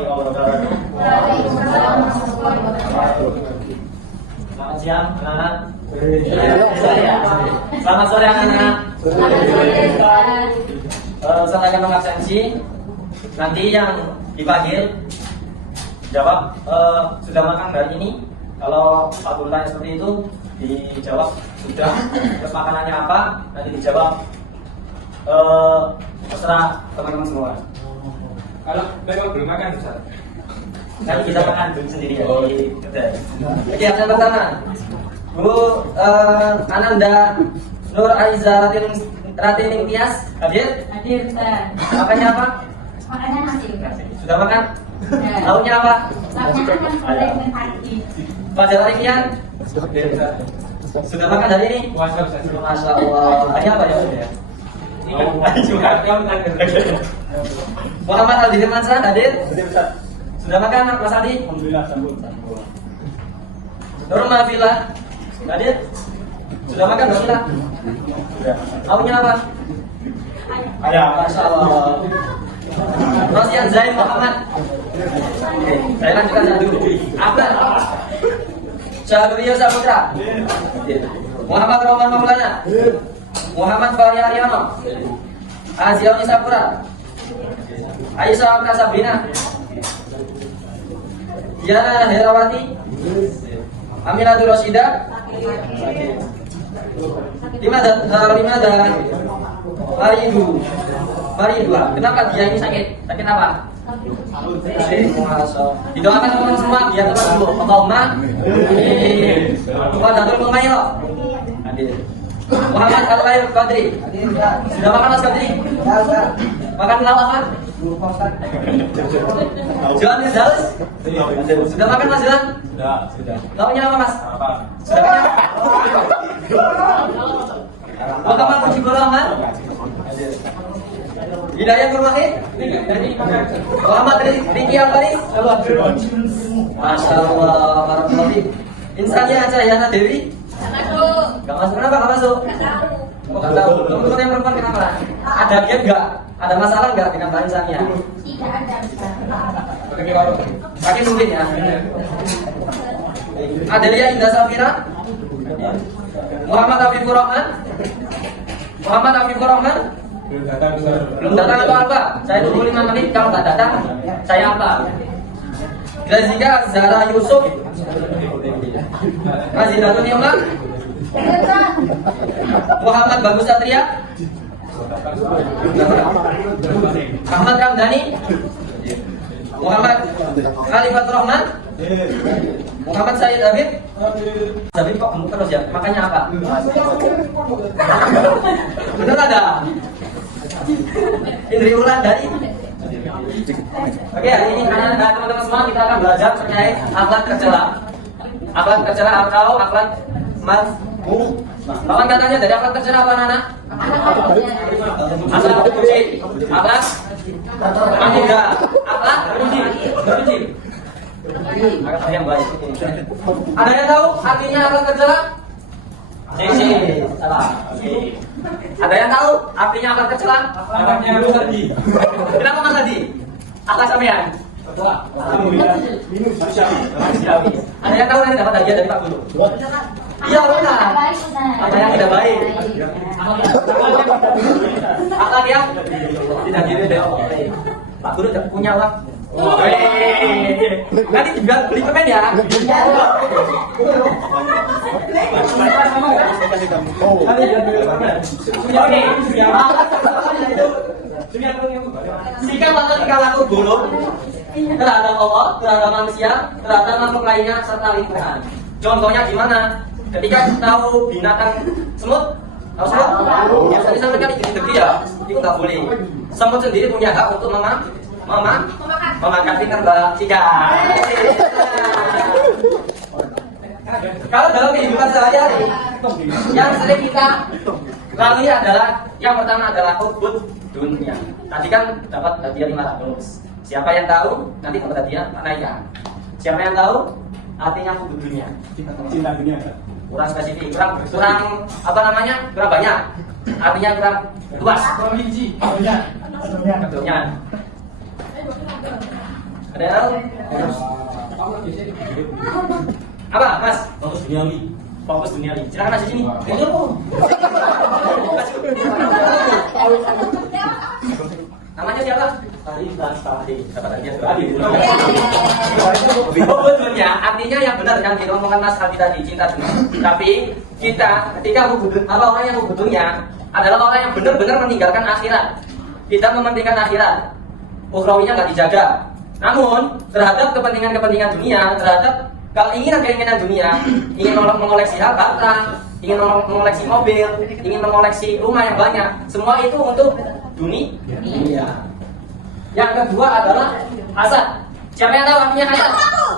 Selamat siang, anak-anak. Selamat sore, anak-anak. Saya akan mengabsensi. Nanti yang dipanggil jawab sudah makan hari ini. Kalau Pak Guru tanya seperti itu, dijawab sudah. Terus makanannya apa? Nanti dijawab. Terserah teman-teman semua. Kalau memang belum makan, Ustaz? Kan bisa makan sendiri ya di kedai. Oke, absen pertama. Bu Ananda Nur Aiza Ratining Tias hadir? Hadir, Ustaz. Makannya apa? Makannya nasi. Sudah makan? Ya. Lauknya apa? Lauknya kan goreng dan hati. Fajar Rikian? Sudah makan hari ini? Puasa, Ustaz. Masya Allah. Hari apa ya? Muhammad Aldi Firmansyah hadir? Sudah makan Mas Adi? Alhamdulillah, sambut. Nur Mahfilah hadir? Sudah makan Mahfilah? Sudah. Lauknya apa? Ayam. Masya Allah. Rosian Zain Muhammad. Oke, saya lanjutkan satu. Abdul Syahrul Saputra. Muhammad Roman Maulana. Muhammad Fahri Haryono. Azioni Sapura. Aisyah Amna Sabrina. Diana Herawati. Aminatul Rosida. Limada Maridu. Kenapa dia ini sakit? Sakit apa? Didoakan teman semua biar teman dulu. Allahumma Wadatul Mumayro. Muhammad Al-Khair Qadri. Sudah makan Mas Qadri? Makan lauk apa? Johan Firdaus? Sudah makan Mas Johan? Sudah. Lauknya apa Mas? Apa? Sudah makan? Muhammad Mujibur Rahman? Hidayah Nur Wahid? Muhammad Riki Al-Faris? Masya Allah, Barakallahu. Insania Cahyana Dewi? Gak masuk, kenapa gak masuk? Gak tahu. Teman-teman yang perempuan kenapa? Ada gap gak? Ada masalah gak dengan Mbak Insania? Tidak ada, Ustaz. Kaki mungkin ya. Adelia Indah Safira? Muhammad Afifur Rahman? Muhammad Afifur Rahman? Belum datang, Ustaz. Belum datang atau apa? Saya tunggu 5 menit, kalau nggak datang saya apa? Grazika Zahra Yusuf. Mazidatun Yumna. Muhammad Bagus Satria. Ahmad Ramdhani. Muhammad Khalifatur Rahman. Muhammad Said Habib. Habib kok gemuk terus ya? Makanya apa? Bener ada? Indri Wulandari. Oke, hari ini teman-teman semua kita akan belajar terkait akhlak tercela. Akhlak tercela atau akhlak mazmum. Lawan katanya dari akhlak tercela apa anak-anak? Akhlak terpuji, akhlak menghina, akhlak terpuji. Akhlak yang baik. Ada yang tahu artinya akhlak tercela? Salah. Ada yang tahu artinya akhlak tercela? Anaknya Mas Adi. Kenapa Mas Adi? Akhlak sampean? Ada yang tahu nanti dapat hadiah dari Pak Guru? Iya benar. Ada yang tidak baik. Akhlak yang tidak gitu deh. Pak Guru tidak punya uang. Nanti juga beli permen ya. Sikap atau tingkah laku buruk terhadap Allah, terhadap manusia, terhadap makhluk lainnya serta lingkungan. Contohnya gimana? Ketika tahu binatang semut, tahu semut? Yang tadi sampaikan degil ya, itu nggak boleh. Semut sendiri punya hak untuk memakan pinter Mbak Cika. Kalau dalam kehidupan sehari-hari, yang sering kita lalui adalah yang pertama adalah hubud dunia. Tadi kan dapat hadiah 500. Siapa yang tahu nanti dapat hadiah naikkan. Siapa yang tahu artinya hubud dunia? Cinta dunia. Kurang spesifik, kurang apa namanya? Kurang banyak. Artinya kurang luas. Kurang rinci. Banyak. Contohnya. Ada yang tahu? Apa, Mas? Fokus duniawi. Fokus duniawi. Silakan Mas di sini. Namanya siapa? Tadi tadi. Dapat aja. Tadi. Sebetulnya artinya yang benar yang diomongkan Mas Aldi tadi, cinta dunia. Tapi kita ketika orang yang hubungannya adalah orang yang benar-benar meninggalkan akhirat. Kita mementingkan akhirat. Ukhrawinya nggak dijaga. Namun terhadap kepentingan-kepentingan dunia, terhadap keinginan-keinginan dunia, ingin mengoleksi harta, ingin mengoleksi mobil, ingin mengoleksi rumah yang banyak, semua itu untuk dunia. Yang kedua adalah hasad. Siapa yang tahu artinya hasad?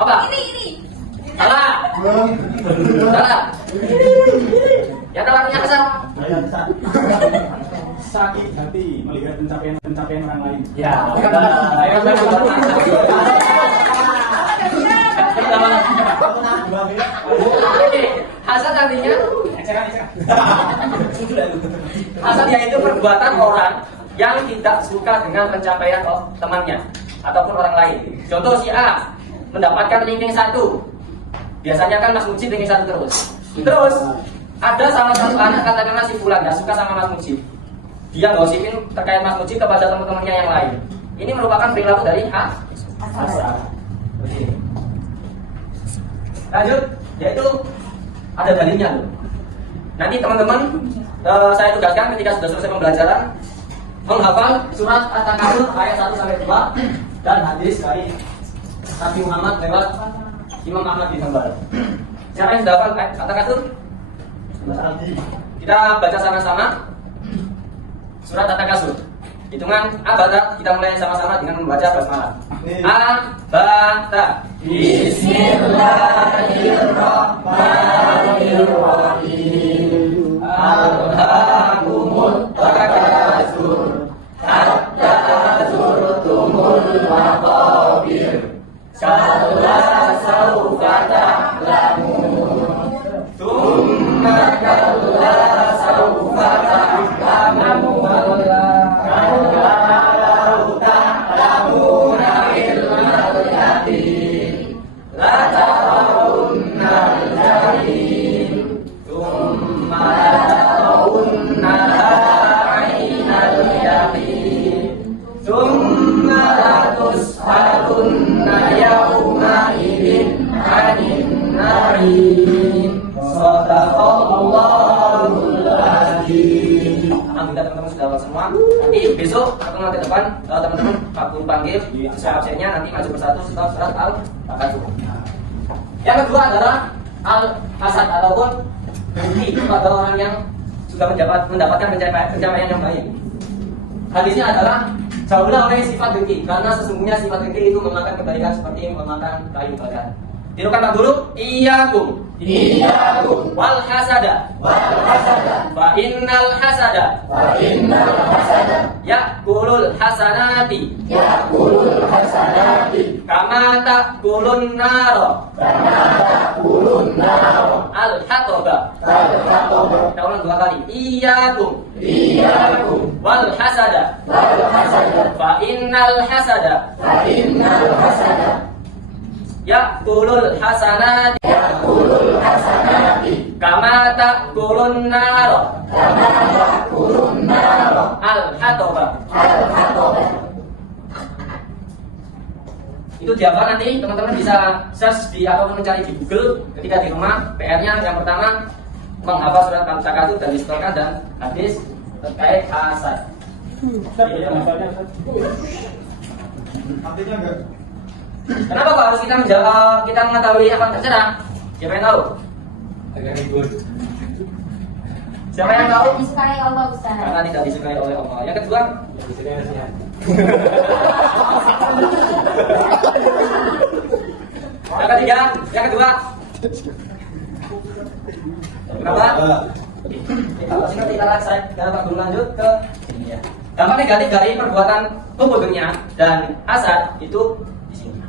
Apa? Ini. Salah. Salah. Yang tahu artinya hasad? Sakit hati melihat pencapaian orang lain. Ya. Oke, hasad artinya hasad yaitu perbuatan orang yang tidak suka dengan pencapaian temannya ataupun orang lain. Contoh si A mendapatkan ranking 1. Biasanya kan Mas Mujib ranking 1 terus. Terus ada salah satu anak katakanlah si Fulan gak suka sama Mas Mujib. Dia gosipin terkait Mas Mujib kepada teman-temannya yang lain. Ini merupakan perilaku dari hasad. Oke. Lanjut, yaitu ada dalilnya loh. Nanti teman-teman saya tugaskan ketika sudah selesai pembelajaran menghafal surat At-Takasur ayat 1 sampai 2 dan hadis dari Nabi Muhammad lewat Imam Ahmad bin Hanbal. Siapa yang sudah hafal ayat At-Takasur? Kita baca sama-sama surat At-Takasur. Hitungan abata kita mulai sama-sama dengan membaca basmalah. Abata. Bismillahirrahmanirrahim. Alhaakumut takasur hatta zurtumul maqabir. Kalla saufa ta'lamun. Tsumma kalla saufa ta'lamun. Alhamdulillah teman-teman sudah hafal semua. Nanti besok atau nanti depan teman-teman Pak Guru panggil sesuai absennya, nanti maju bersatu setelah surat Al-Takasur. Yang kedua adalah al-hasad ataupun dengki kepada orang yang sudah mendapatkan pencapaian yang baik. Hadisnya adalah jauhlah oleh sifat dengki, karena sesungguhnya sifat dengki itu memakan kebaikan seperti memakan kayu bakar. Tirukan Pak Guru, iyyakum wal hasada fa innal hasada ya'kulul hasanati kama ta'kulun nar al-hataba. Kita ulang 2 kali. Iyyakum wal hasada fa innal hasada ya'kulul hasanati kama ta'kulun nar al-hataba. Itu dihafal, nanti teman-teman bisa search di ataupun mencari di Google ketika di rumah. PR-nya yang pertama menghafal surat Al-Takasur dan disetorkan dan hadis terkait hasad. Artinya enggak. Kenapa Pak harus kita mengetahui apa yang terserah? Siapa yang tahu? Siapa yang tahu? Disukai Allah Ustaz. Karena tidak disukai oleh Allah. Yang kedua, yang ketiga, yang kedua. Kenapa? Kalau singkat kita Pak Guru lanjut ke ini ya. Dampak negatif dari perbuatan hubungannya dan hasad itu di sini.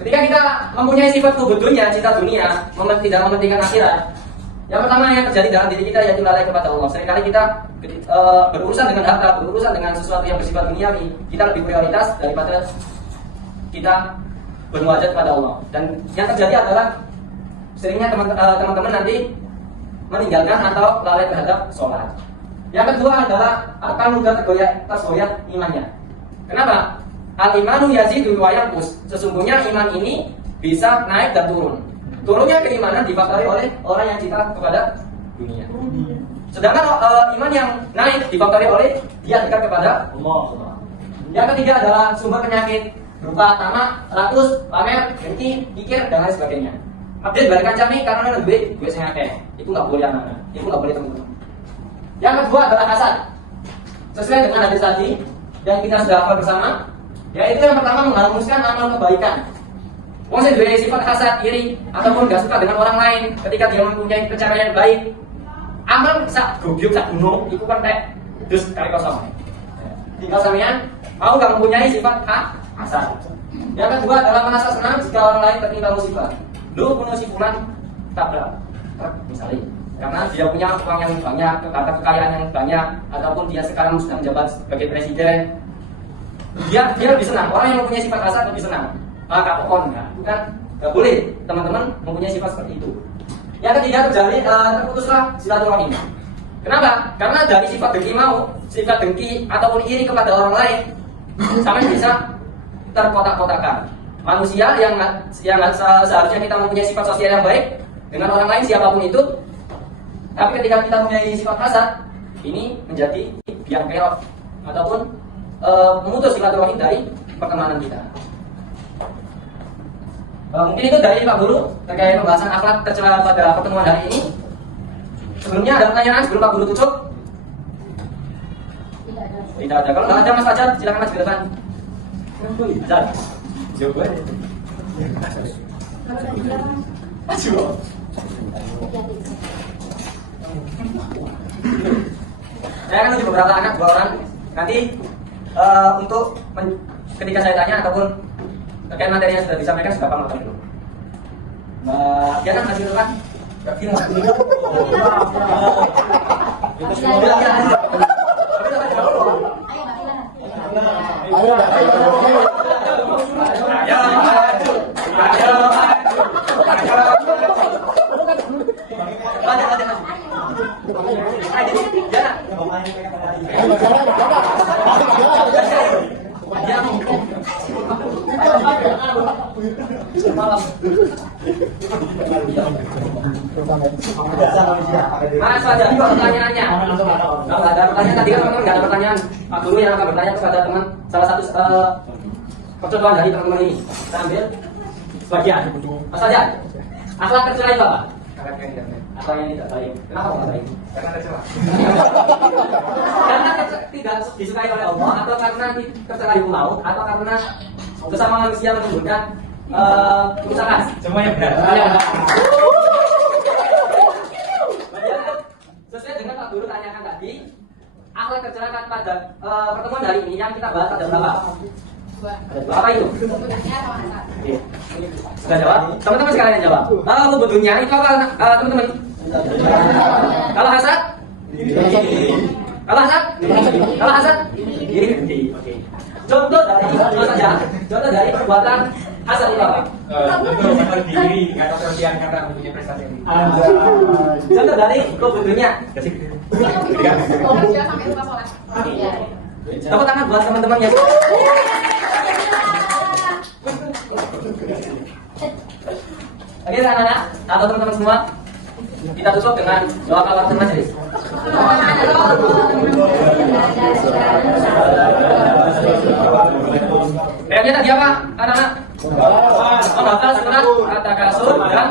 Ketika kita mempunyai sifat hubungannya, cinta dunia, tidak mementingkan akhirat, yang pertama yang terjadi dalam diri kita yaitu lalai kepada Allah. Seringkali kita berurusan dengan harta, berurusan dengan sesuatu yang bersifat duniawi, kita lebih prioritas daripada kita bermunajat kepada Allah. Dan yang terjadi adalah seringnya teman-teman nanti meninggalkan atau lalai terhadap sholat. Yang kedua adalah akan mudah tergoyah imannya. Kenapa? Al-imanu yazidu wa yanqus. Sesungguhnya iman ini bisa naik dan turun. Turunnya keimanan difaktori oleh orang yang cinta kepada dunia. Sedangkan iman yang naik difaktori oleh dia dekat kepada Allah. Yang ketiga adalah sumber penyakit berupa tamak, rakus, pamer, dengki, kikir, dan lain sebagainya. Update balikan kami karena duit sing akeh. Itu nggak boleh anak-anak. Itu nggak boleh teman-teman. Yang kedua adalah hasad. Sesuai dengan hadis tadi yang kita sudah hafal bersama, yaitu yang pertama menghanguskan amal kebaikan. Wong sing duwe sifat hasad, iri, ataupun gak suka dengan orang lain ketika dia mempunyai pencapaian yang baik, amal sak gobyok sak gunung iku kentek terus kali kosong. Tinggal sampean mau gak mempunyai sifat hasad. Yang kedua adalah merasa senang jika orang lain tertimpa musibah. Lu punya si fulan tabrak truk misalnya, karena dia punya uang yang banyak, harta kekayaan yang banyak, ataupun dia sekarang sedang menjabat sebagai presiden, dia lebih senang. Orang yang mempunyai sifat hasad lebih senang. Kapokon, bukan? Gak boleh teman-teman mempunyai sifat seperti itu. Yang ketiga terputuslah silaturahim. Kenapa? Karena dari sifat dengki sifat dengki ataupun iri kepada orang lain, sampai bisa terkotak-kotakan. Manusia yang seharusnya kita mempunyai sifat sosial yang baik dengan orang lain siapapun itu, tapi ketika kita mempunyai sifat hasad, ini menjadi biang kerok ataupun memutus silaturahim dari pertemanan kita. Mungkin itu dari Pak Guru terkait pembahasan akhlak tercela pada pertemuan hari ini. Sebelumnya ada pertanyaan sebelum Pak Guru tutup? Tidak ada. Kalau nggak ada Mas Fajar, silakan Mas ke depan. Fajar. Jawab. Maju. Saya akan tunjuk beberapa anak, 2 orang. Nanti untuk ketika saya tanya ataupun terkait materi yang sudah disampaikan sudah paham dulu. Mbak Diana masih dulu kan? Gak kira. Itu semua bilang. Mas Fajar, pertanyaannya. Kalau ada pertanyaan tadi kan teman-teman nggak ada pertanyaan. Pak Guru yang akan bertanya kepada teman salah satu percontohan dari teman-teman ini. Kita ambil sebagian. Mas Fajar, akhlak tercela itu apa? Akhlak yang tidak baik. Kenapa tidak baik? Karena tercela. Karena tidak disukai oleh Allah, atau karena tercela itu mau, atau karena sesama manusia menimbulkan kerusakan. Semuanya benar. Sesuai dengan Pak Guru tanyakan tadi, akhlak tercela pada pertemuan hari ini yang kita bahas ada berapa? Apa itu? Sudah jawab? Teman-teman sekalian yang jawab. Bentuknya itu apa teman-teman? Kalau hasad? Kalau hasad? Kalau hasad? Iri. Oke. Contoh dari saja. Contoh dari perbuatan hasad itu apa? Diri, kata kelebihan karena punya prestasi. Contoh dari bentuknya. Tepuk tangan buat teman-teman yang Oke anak-anak atau teman-teman semua, kita tutup dengan doa kafaratul majelis. Tadi apa anak-anak? Menghafal surat At-Takasur dan